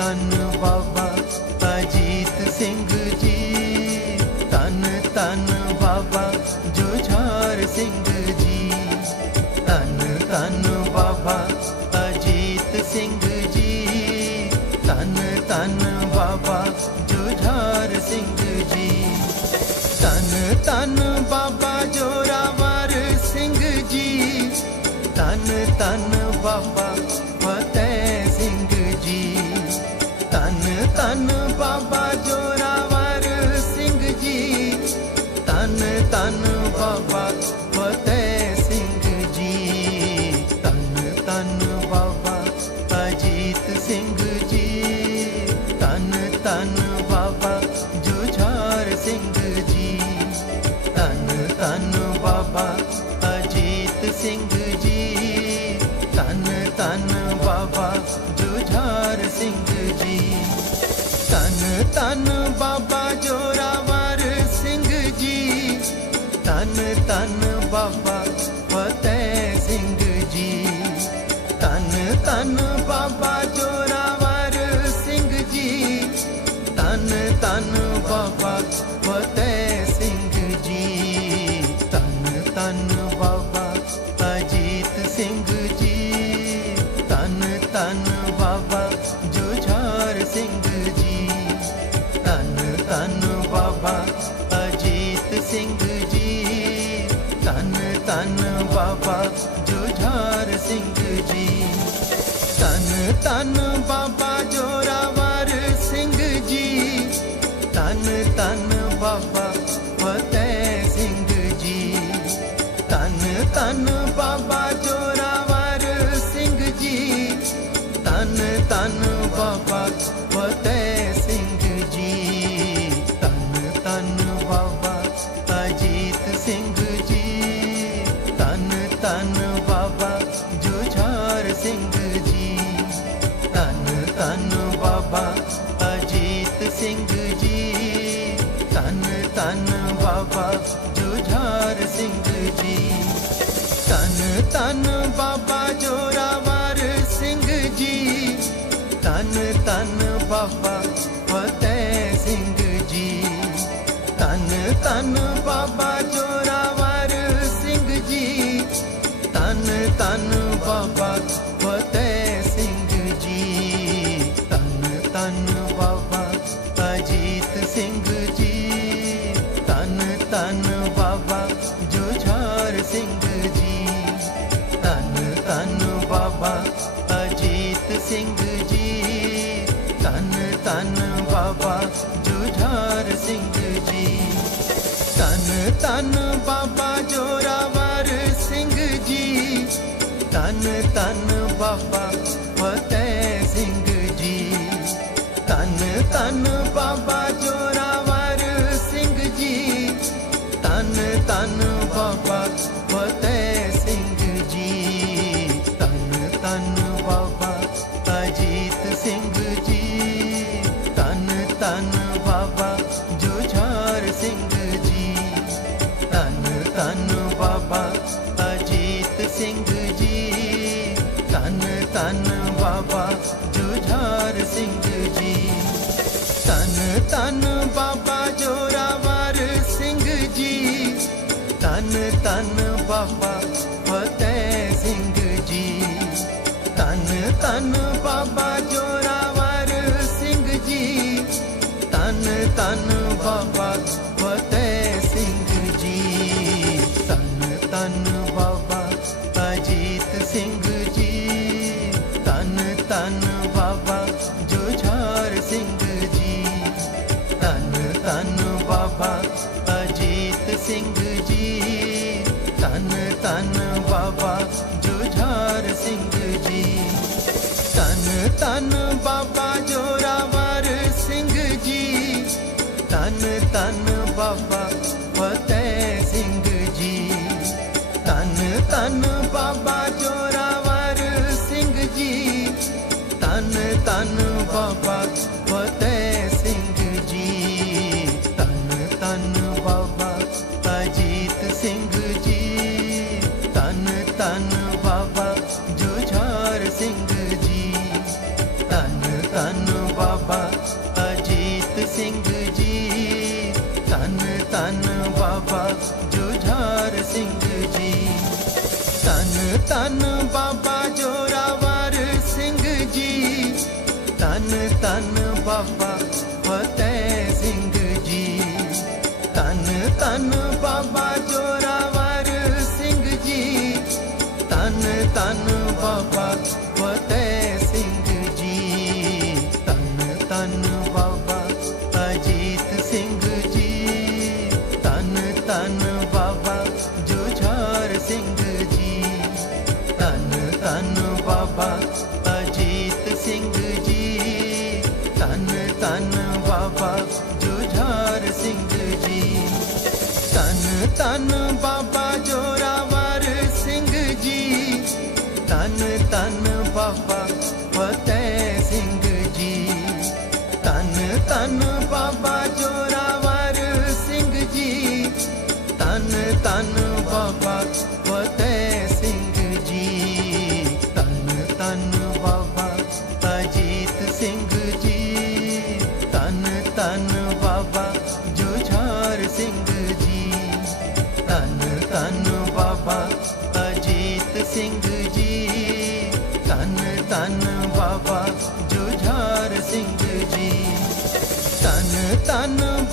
ਧੰਨ ਬਾਬਾ ਅਜੀਤ ਸਿੰਘ ਜੀ। ਧੰਨ ਧੰਨ ਬਾਬਾ ਜੁਝਾਰ ਸਿੰਘ ਜੀ। ਧੰਨ ਧੰਨ ਬਾਬਾ ਅਜੀਤ ਸਿੰਘ ਜੀ। ਧੰਨ ਧੰਨ ਬਾਬਾ ਜੁਝਾਰ ਸਿੰਘ ਜੀ। ਧੰਨ ਧੰਨ ਬਾਬਾ ਸਿੰਘ ਜੀ। ਧੰਨ ਧੰਨ ਬਾਬਾ ਜੁਝਾਰ ਸਿੰਘ ਜੀ। ਧੰਨ ਧੰਨ ਬਾਬਾ ਜੋਰਾਵਰ ਸਿੰਘ ਜੀ। ਧੰਨ ਧੰਨ ਬਾਬਾ ਫਤਿਹ ਸਿੰਘ ਜੀ। ਧੰਨ ਧੰਨ ਬਾਬਾ ਜੀ ਧੰਨ ਧੰਨ ਬਾਬਾ ਜੁਝਾਰ ਸਿੰਘ ਜੀ। ਧੰਨ ਧੰਨ ਬਾਬਾ ਜੋਰਾਵਰ ਸਿੰਘ ਜੀ। ਧੰਨ ਧੰਨ ਸਿੰਘ ਜੀ। ਧੰਨ ਧੰਨ ਬਾਬਾ ਜੋਰਾਵਰ ਸਿੰਘ ਜੀ ਧੰਨ ਧੰਨ ਬਾਬਾ ਫਤਿਹ ਸਿੰਘ ਜੀ। ਧੰਨ ਧੰਨ ਬਾਬਾ ਜੋਰਾਵਰ ਸਿੰਘ ਜੀ। ਧੰਨ ਧੰਨ ਬਾਬਾ ਫਤਿਹ ਸਿੰਘ ਜੀ। ਧੰਨ ਧੰਨ ਬਾਬਾ ਅਜੀਤ ਸਿੰਘ ਜੀ। ਧੰਨ ਧੰਨ ਬਾਬਾ ਜੁਝਾਰ ਸਿੰਘ ਜੀ। ਧੰਨ ਧੰਨ ਬਾਬਾ ਜੋਰਾਵਰ ਸਿੰਘ ਜੀ। ਧੰਨ ਧੰਨ ਬਾਬਾ ਫਤਿਹ ਸਿੰਘ ਜੀ। ਧੰਨ ਧੰਨ ਜੁਝਾਰ ਸਿੰਘ ਜੀ। ਧੰਨ ਧੰਨ ਬਾਬਾ ਜੋਰਾਵਰ ਸਿੰਘ ਜੀ। ਧੰਨ ਧੰਨ ਬਾਬਾ ਫਤਿਹ ਸਿੰਘ ਜੀ। ਧੰਨ ਧੰਨ ਬਾਬਾ ਜੋਰਾਵਰ ਸਿੰਘ ਜੀ। ਧੰਨ ਧੰਨ ਬਾਬਾ ਫਤਿਹ ਸਿੰਘ ਜੀ। ਧੰਨ ਧੰਨ ਬਾਬਾ ਅਜੀਤ ਸਿੰਘ ਜੀ ਧੰਨ ਧੰਨ ਬਾਬਾ ਜੁਝਾਰ ਸਿੰਘ ਜੀ। ਧੰਨ ਧੰਨ ਬਾਬਾ ਜੋਰਾਵਰ ਸਿੰਘ ਜੀ ਤਨ ਤਨ ਬਾਬਾ ਜੁਝਾਰ ਸਿੰਘ ਜੀ। ਤਨ ਤਨ ਬਾਬਾ ਜੋਰਾਵਰ ਸਿੰਘ ਜੀ। ਤਨ ਤਨ ਬਾਬਾ ਫਤਿਹ ਸਿੰਘ ਜੀ। ਤਨ ਤਨ ਬਾਬਾ ਜੋਰਾਵਰ ਸਿੰਘ ਜੀ। ਤਨ ਤਨ ਬਾਬਾ ਫਤਿਹ ਸਿੰਘ ਜੀ ਧੰਨ ਧੰਨ ਬਾਬਾ ਅਜੀਤ ਸਿੰਘ ਜੀ ਧੰਨ ਧੰਨ ਬਾਬਾ ਜੁਝਾਰ ਸਿੰਘ ਜੀ ਧੰਨ ਧੰਨ ਬਾਬਾ ਜੋਰਾਵਰ ਸਿੰਘ ਜੀ ਧੰਨ ਧੰਨ ਬਾਬਾ ਧੰਨ ਧੰਨ ਬਾਬਾ ਜੁਝਾਰ ਸਿੰਘ ਜੀ ਧੰਨ ਧੰਨ ਬਾਬਾ ਅਜੀਤ ਸਿੰਘ ਜੀ ਧੰਨ ਧੰਨ ਬਾਬਾ ਜੁਝਾਰ ਸਿੰਘ ਜੀ ਧੰਨ ਧੰਨ